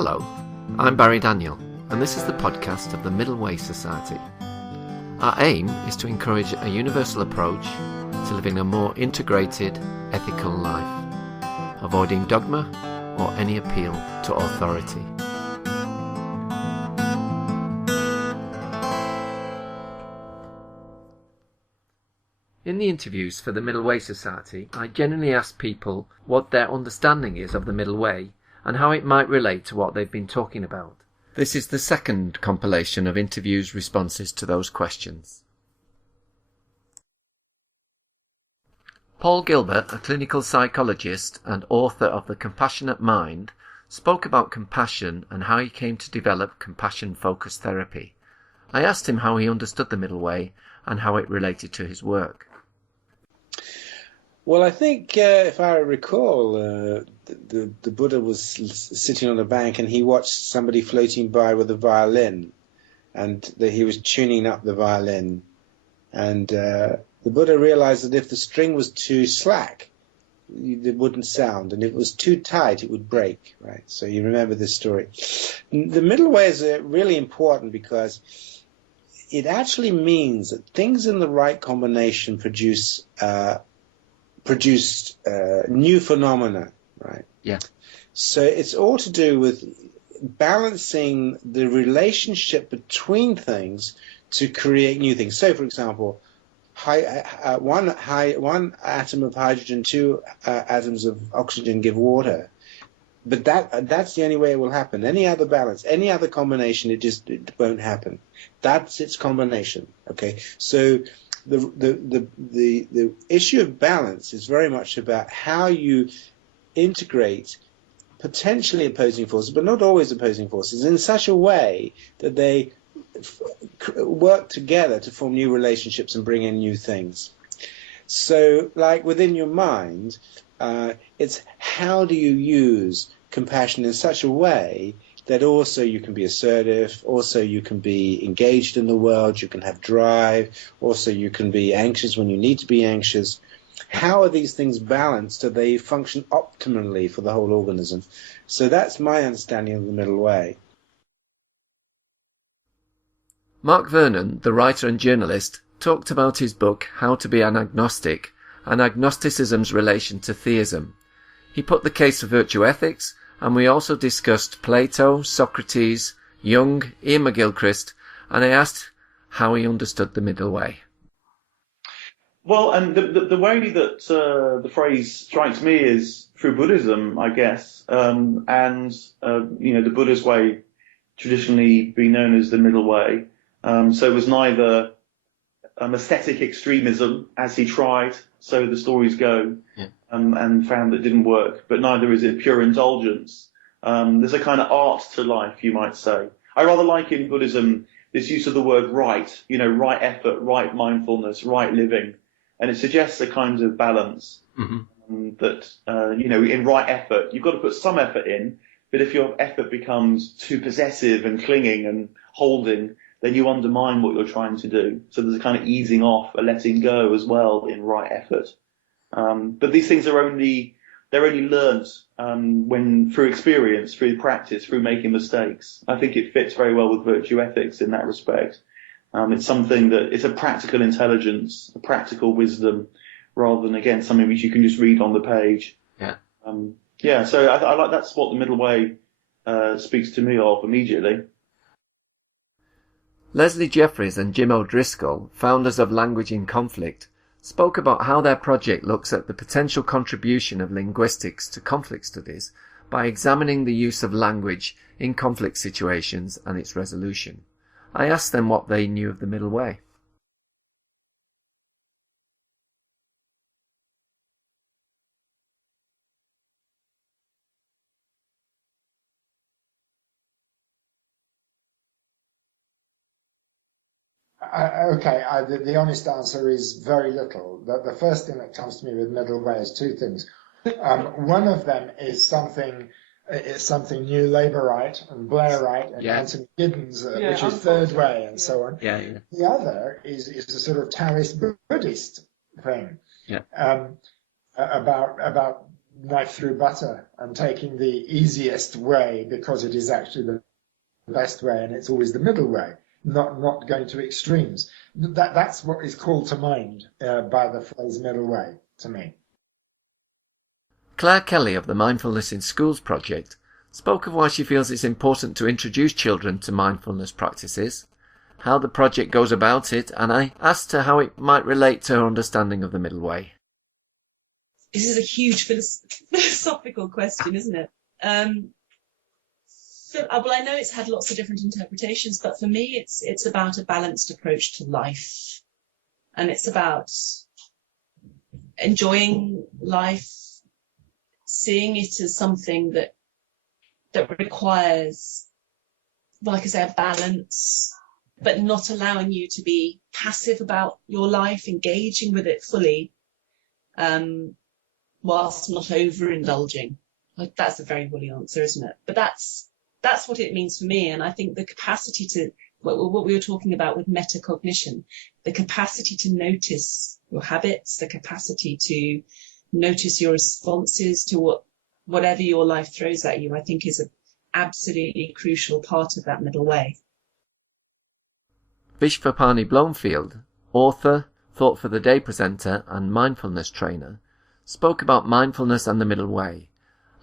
Hello, I'm Barry Daniel, and this is the podcast of the Middle Way Society. Our aim is to encourage a universal approach to living a more integrated, ethical life, avoiding dogma or any appeal to authority. In the interviews for the Middle Way Society, I generally ask people what their understanding is of the Middle Way and how it might relate to what they've been talking about. This is the second compilation of interviews' responses to those questions. Paul Gilbert, a clinical psychologist and author of The Compassionate Mind, spoke about compassion and how he came to develop compassion-focused therapy. I asked him how he understood the Middle Way and how it related to his work. Well, I think if I recall, the Buddha was sitting on a bank and he watched somebody floating by with a violin, and he was tuning up the violin. And the Buddha realized that if the string was too slack, it wouldn't sound, and if it was too tight, it would break. Right. So you remember this story. The Middle Way is really important because it actually means that things in the right combination produce new phenomena, right? Yeah. So it's all to do with balancing the relationship between things to create new things. So, for example, one atom of hydrogen, two atoms of oxygen give water. But that's the only way it will happen. Any other balance, any other combination, it won't happen. That's its combination. Okay, so the issue of balance is very much about how you integrate potentially opposing forces, but not always opposing forces, in such a way that they work together to form new relationships and bring in new things. So, like within your mind, it's how do you use compassion in such a way that also you can be assertive, also you can be engaged in the world, you can have drive, also you can be anxious when you need to be anxious. How are these things balanced so they function optimally for the whole organism? So that's my understanding of the Middle Way. Mark Vernon, the writer and journalist, talked about his book How to be an Agnostic and agnosticism's relation to theism. He put the case for virtue ethics, and we also discussed Plato, Socrates, Jung, Ian McGilchrist, and I asked how he understood the Middle Way. Well, and the way that the phrase strikes me is through Buddhism, I guess, the Buddha's way traditionally been known as the Middle Way. So it was neither aesthetic extremism, as he tried, so the stories go, and found that didn't work, but neither is it pure indulgence. There's a kind of art to life, you might say. I rather like in Buddhism this use of the word right, right effort, right mindfulness, right living, and it suggests a kind of balance that, in right effort, you've got to put some effort in, but if your effort becomes too possessive and clinging and holding, then you undermine what you're trying to do. So there's a kind of easing off, a letting go as well in right effort. But these things they're only learnt when through experience, through practice, through making mistakes. I think it fits very well with virtue ethics in that respect. It's something that it's a practical intelligence, a practical wisdom, rather than again something which you can just read on the page. Yeah. So I like that's what the Middle Way speaks to me of immediately. Leslie Jeffries and Jim ODriscoll, founders of Language in Conflict, spoke about how their project looks at the potential contribution of linguistics to conflict studies by examining the use of language in conflict situations and its resolution. I asked them what they knew of the Middle Way. The honest answer is very little. The first thing that comes to me with Middle Way is two things. One of them is something new Labourite and Blairite and Anthony Giddens, which is Third Way and so on. The other is a sort of Taoist Buddhist thing about knife through butter and taking the easiest way because it is actually the best way, and it's always the middle way, not going to extremes. That's what is called to mind by the phrase middle way to me. Claire Kelly of the Mindfulness in Schools project spoke of why she feels it's important to introduce children to mindfulness practices, how the project goes about it, and I asked her how it might relate to her understanding of the middle way. This is a huge philosophical question, isn't it? Well, I know it's had lots of different interpretations, but for me, it's about a balanced approach to life, and it's about enjoying life, seeing it as something that requires, like I say, a balance, but not allowing you to be passive about your life, engaging with it fully, whilst not overindulging. Like, that's a very woolly answer, isn't it? But that's what it means for me. And I think the capacity to, what we were talking about with metacognition, the capacity to notice your habits, the capacity to notice your responses to whatever your life throws at you, I think is an absolutely crucial part of that middle way. Vishvapani Bloomfield, author, Thought for the Day presenter and mindfulness trainer, spoke about mindfulness and the middle way.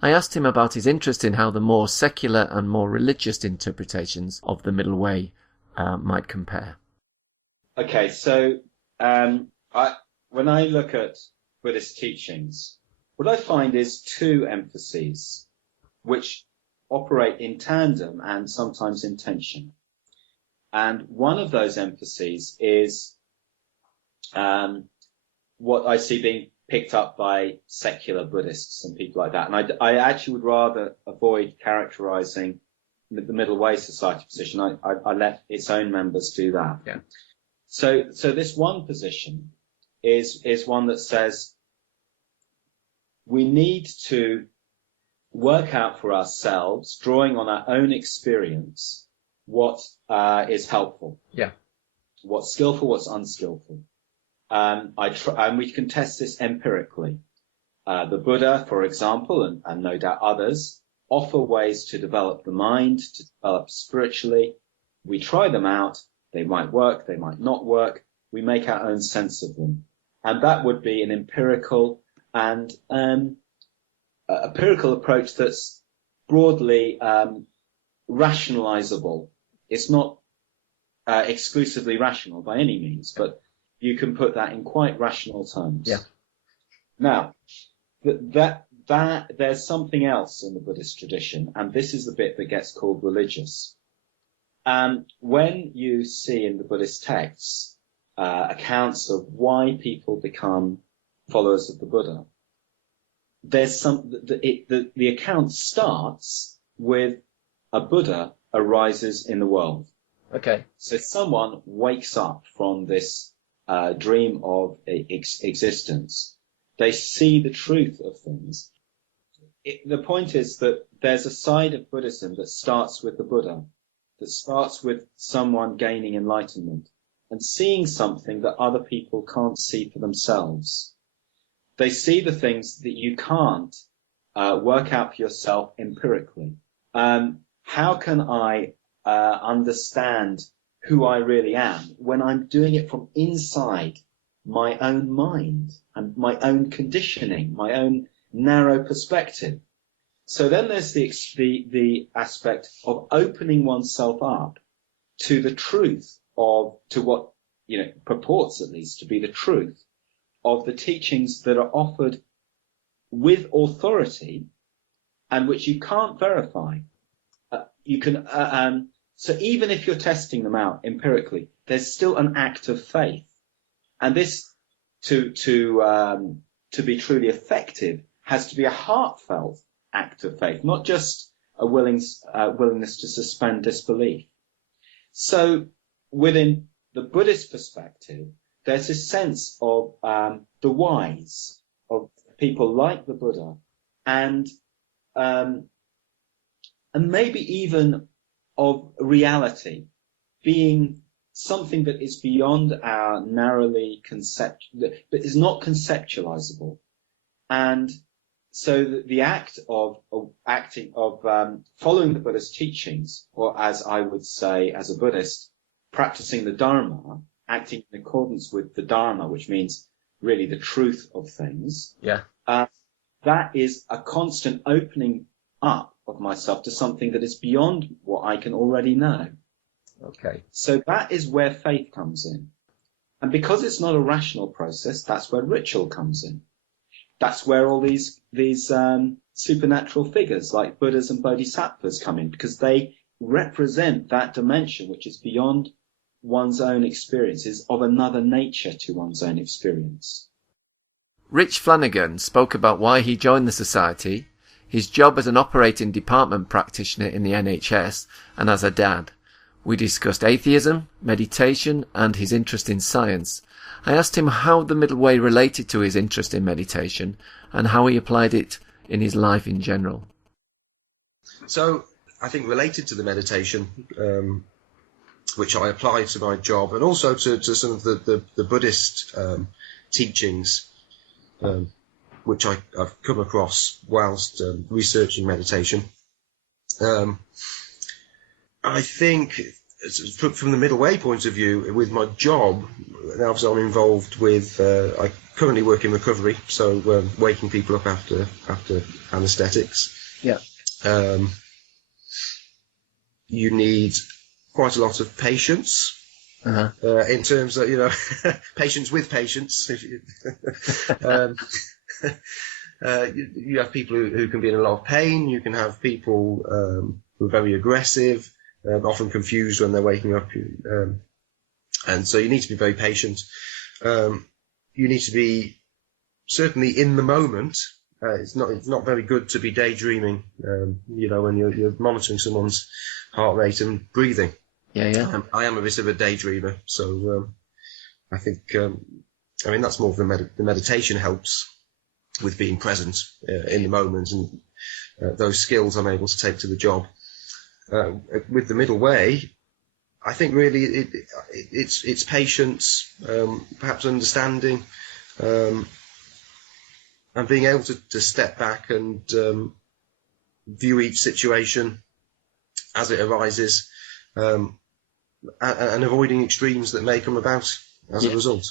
I asked him about his interest in how the more secular and more religious interpretations of the middle way might compare. Okay, so when I look at Buddhist teachings, what I find is two emphases which operate in tandem and sometimes in tension. And one of those emphases is what I see being picked up by secular Buddhists and people like that. And I actually would rather avoid characterizing the Middle Way Society position. I let its own members do that. Yeah. So this one position is one that says we need to work out for ourselves, drawing on our own experience, what is helpful. Yeah. What's skillful, what's unskillful. And we can test this empirically. The Buddha, for example, and no doubt others, offer ways to develop the mind, to develop spiritually. We try them out. They might work, they might not work. We make our own sense of them. And that would be an empirical and empirical approach that's broadly rationalizable. It's not exclusively rational by any means, but you can put that in quite rational terms. Yeah. Now, that there's something else in the Buddhist tradition, and this is the bit that gets called religious. When you see in the Buddhist texts accounts of why people become followers of the Buddha, there's the account starts with a Buddha arises in the world. Okay. So someone wakes up from this dream of existence. They see the truth of things. The point is that there's a side of Buddhism that starts with the Buddha, that starts with someone gaining enlightenment and seeing something that other people can't see for themselves. They see the things that you can't work out for yourself empirically. How can I understand who I really am when I'm doing it from inside my own mind and my own conditioning, my own narrow perspective? So then there's the aspect of opening oneself up to the truth to what, purports at least to be the truth of the teachings that are offered with authority and which you can't verify. So even if you're testing them out empirically, there's still an act of faith. And this, to be truly effective, has to be a heartfelt act of faith, not just a willingness to suspend disbelief. So within the Buddhist perspective, there's a sense of the wise, of people like the Buddha, and maybe even of reality being something that is beyond our narrowly that is not conceptualizable, and So the act of following the Buddha's teachings, or as I would say as a Buddhist, practicing the Dharma, acting in accordance with the Dharma, which means really the truth of things. Yeah. That is a constant opening up of myself to something that is beyond what I can already know. Okay. So that is where faith comes in. And because it's not a rational process, that's where ritual comes in. That's where all these supernatural figures like Buddhas and Bodhisattvas come in, because they represent that dimension which is beyond one's own experiences, of another nature to one's own experience. Rich Flanagan spoke about why he joined the Society, his job as an operating department practitioner in the NHS, and as a dad. We discussed atheism, meditation, and his interest in science. I asked him how the middle way related to his interest in meditation and how he applied it in his life in general. So, I think related to the meditation, which I apply to my job, and also to some of the Buddhist teachings, which I've come across whilst researching meditation. I think from the middle way point of view, with my job, obviously I'm involved with, I currently work in recovery, so waking people up after anaesthetics. Yeah. You need quite a lot of patience. In terms of, patience with patience. You have people who can be in a lot of pain. You can have people who are very aggressive, often confused when they're waking up. And so you need to be very patient. You need to be certainly in the moment. It's not very good to be daydreaming, when you're monitoring someone's heart rate and breathing. Yeah. I am a bit of a daydreamer, so I think, that's more of the meditation helps with being present in the moment, and those skills I'm able to take to the job. With the middle way, I think really it's patience, perhaps understanding, and being able to step back and view each situation as it arises, and avoiding extremes that may come about as a result.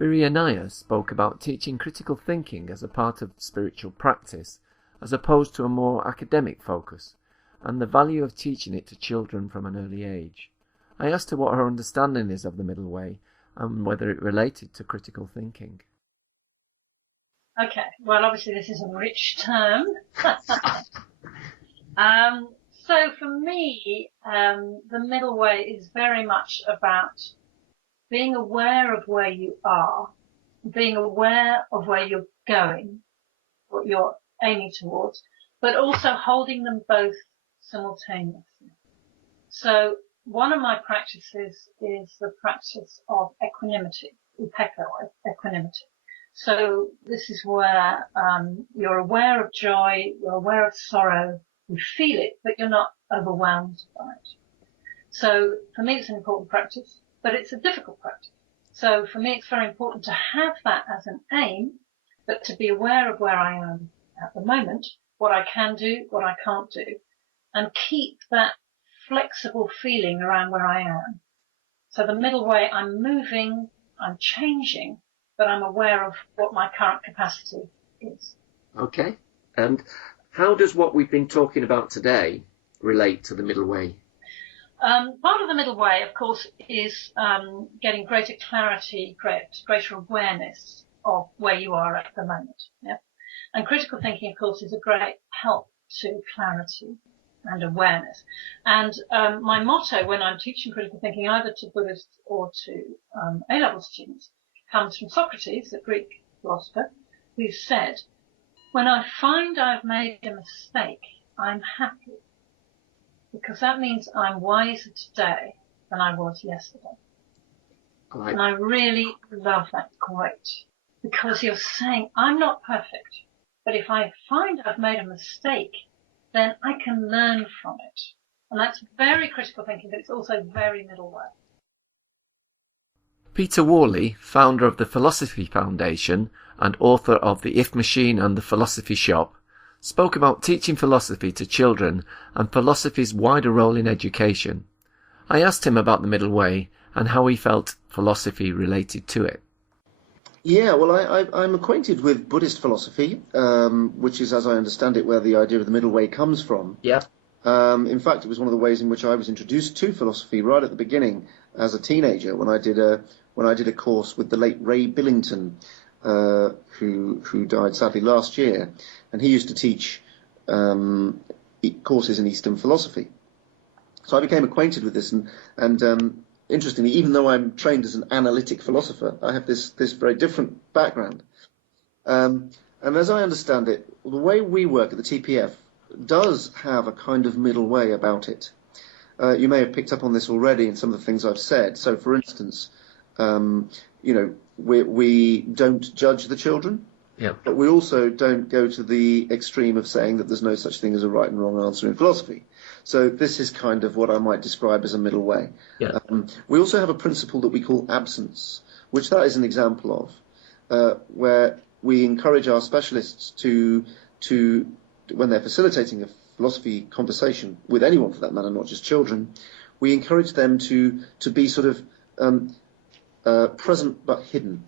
Viriyanaya spoke about teaching critical thinking as a part of spiritual practice, as opposed to a more academic focus, and the value of teaching it to children from an early age. I asked her what her understanding is of the middle way, and whether it related to critical thinking. Okay, well, obviously this is a rich term. So for me, the middle way is very much about being aware of where you are, being aware of where you're going, what you're aiming towards, but also holding them both simultaneously. So one of my practices is the practice of equanimity, upekkha, equanimity. So this is where you're aware of joy, you're aware of sorrow, you feel it, but you're not overwhelmed by it. So for me, it's an important practice, but it's a difficult practice. So for me, it's very important to have that as an aim, but to be aware of where I am at the moment, what I can do, what I can't do, and keep that flexible feeling around where I am. So the middle way, I'm moving, I'm changing, but I'm aware of what my current capacity is. Okay. And how does what we've been talking about today relate to the middle way? Part of the middle way, of course, is getting greater clarity, greater awareness of where you are at the moment. Yeah? And critical thinking, of course, is a great help to clarity and awareness. And my motto when I'm teaching critical thinking, either to Buddhists or to A-level students, comes from Socrates, the Greek philosopher, who said, "When I find I've made a mistake, I'm happy, because that means I'm wiser today than I was yesterday." Right. And I really love that quote, because you're saying, I'm not perfect, but if I find I've made a mistake, then I can learn from it. And that's very critical thinking, but it's also very middle way. Peter Worley, founder of the Philosophy Foundation and author of The If Machine and the Philosophy Shop, spoke about teaching philosophy to children and philosophy's wider role in education. I asked him about the middle way and how he felt philosophy related to it. Yeah, well, I'm acquainted with Buddhist philosophy, which is, as I understand it, where the idea of the middle way comes from. Yeah. In fact, it was one of the ways in which I was introduced to philosophy right at the beginning as a teenager when I did a course with the late Ray Billington, who died sadly last year, and he used to teach courses in Eastern philosophy. So I became acquainted with this, and interestingly, even though I'm trained as an analytic philosopher, I have this very different background. And as I understand it, the way we work at the TPF does have a kind of middle way about it. You may have picked up on this already in some of the things I've said. So, for instance, we don't judge the children, but we also don't go to the extreme of saying that there's no such thing as a right and wrong answer in philosophy. So this is kind of what I might describe as a middle way. Yeah. We also have a principle that we call absence, which that is an example of, where we encourage our specialists to when they're facilitating a philosophy conversation with anyone for that matter, not just children, we encourage them to be sort of present but hidden.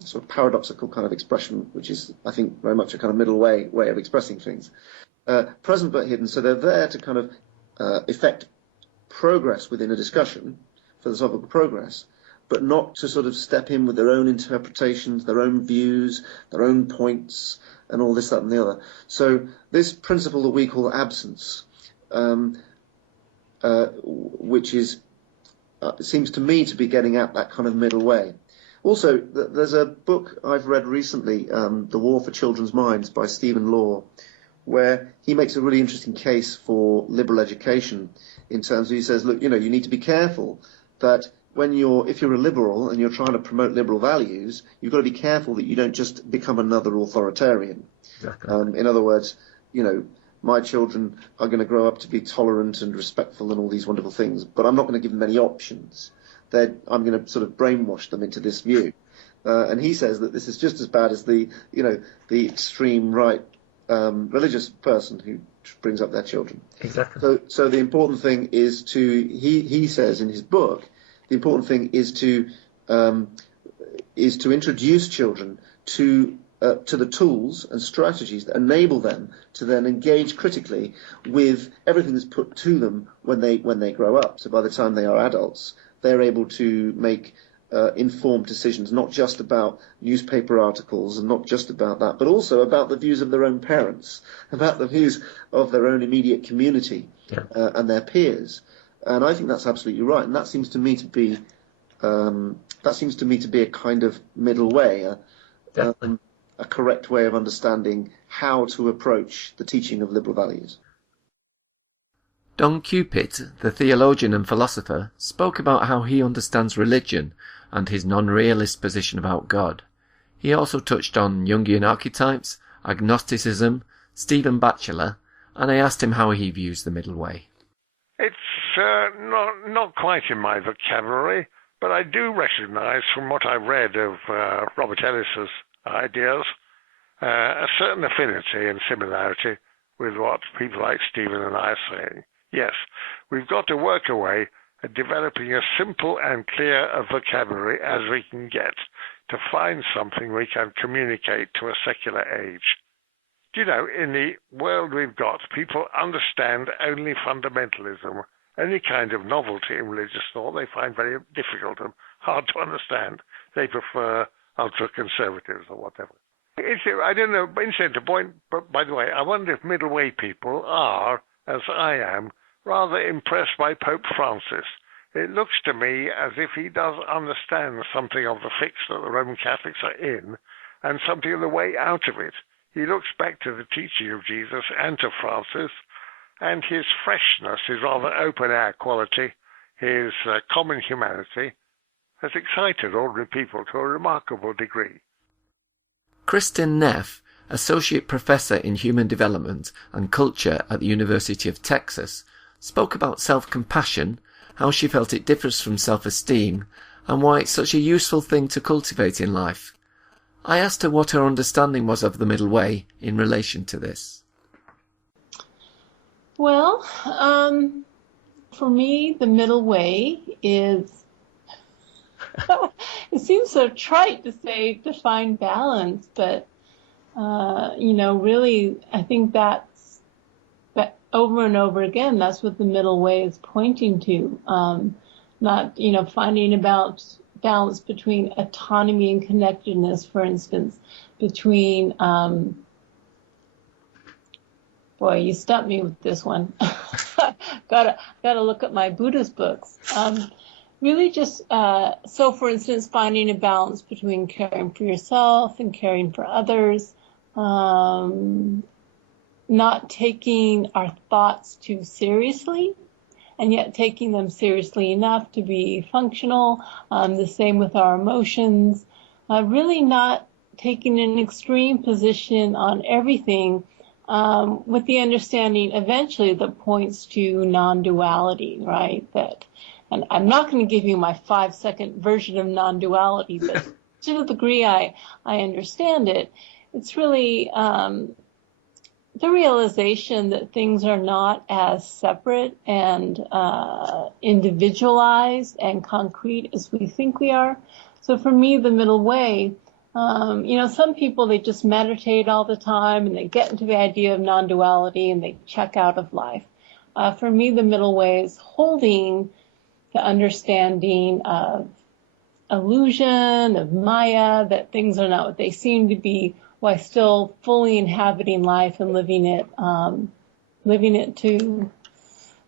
Sort of paradoxical kind of expression, which is, I think, very much a kind of middle way of expressing things. Present but hidden, so they're there to kind of effect progress within a discussion, philosophical progress, but not to sort of step in with their own interpretations, their own views, their own points, and all this, that, and the other. So this principle that we call absence, which is seems to me to be getting at that kind of middle way. Also, there's a book I've read recently, The War for Children's Minds by Stephen Law, where he makes a really interesting case for liberal education in terms of, he says, look, you need to be careful that if you're a liberal and you're trying to promote liberal values, you've got to be careful that you don't just become another authoritarian. Exactly. In other words, my children are going to grow up to be tolerant and respectful and all these wonderful things, but I'm not going to give them any options. I'm going to sort of brainwash them into this view. And he says that this is just as bad as the extreme right religious person who brings up their children. Exactly. So the important thing is he says in his book, the important thing is to introduce children to the tools and strategies that enable them to then engage critically with everything that's put to them when they grow up. So by the time they are adults, they're able to make informed decisions, not just about newspaper articles and not just about that, but also about the views of their own parents, about the views of their own immediate community and their peers. And I think that's absolutely right. And that seems to me to be a kind of middle way, a correct way of understanding how to approach the teaching of liberal values. Don Cupid, the theologian and philosopher, spoke about how he understands religion and his non-realist position about God. He also touched on Jungian archetypes, agnosticism, Stephen Batchelor, and I asked him how he views the middle way. It's not quite in my vocabulary, but I do recognise from what I've read of Robert Ellis's ideas a certain affinity and similarity with what people like Stephen and I are saying. Yes, we've got to work away at developing as simple and clear a vocabulary as we can get to find something we can communicate to a secular age. Do you know, in the world we've got, people understand only fundamentalism, any kind of novelty in religious thought they find very difficult and hard to understand. They prefer ultra-conservatives or whatever. I don't know, inside the point, but by the way, I wonder if middle way people are, as I am, rather impressed by Pope Francis. It looks to me as if he does understand something of the fix that the Roman Catholics are in and something of the way out of it. He looks back to the teaching of Jesus and to Francis, and his freshness, his rather open-air quality, his common humanity, has excited ordinary people to a remarkable degree. Kristin Neff, Associate Professor in Human Development and Culture at the University of Texas, spoke about self-compassion, how she felt it differs from self-esteem, and why it's such a useful thing to cultivate in life. I asked her what her understanding was of the middle way in relation to this. Well, for me, the middle way is, it seems so trite to say define balance, but, really, I think that over and over again, that's what the middle way is pointing to. Not, finding about balance between autonomy and connectedness, for instance, between, boy, you stumped me with this one. gotta look at my Buddhist books. Really just, so for instance, finding a balance between caring for yourself and caring for others, not taking our thoughts too seriously, and yet taking them seriously enough to be functional. The same with our emotions. Really not taking an extreme position on everything, with the understanding eventually that points to non-duality, right? And I'm not going to give you my 5-second version of non-duality, but to the degree I understand it, it's really the realization that things are not as separate and individualized and concrete as we think we are. So for me, the middle way, some people, they just meditate all the time and they get into the idea of non-duality and they check out of life. For me, the middle way is holding the understanding of illusion, of Maya, that things are not what they seem to be, while still fully inhabiting life and living it to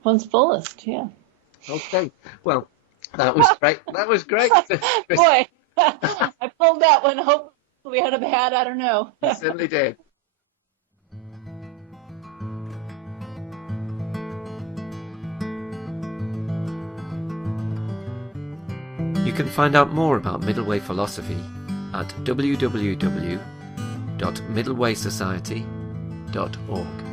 one's fullest. Yeah. Okay. Well, that was great. That was great. Boy, I pulled that one hopefully out of a hat. I don't know. You certainly did. You can find out more about Middle Way philosophy at www.middlewaysociety.org.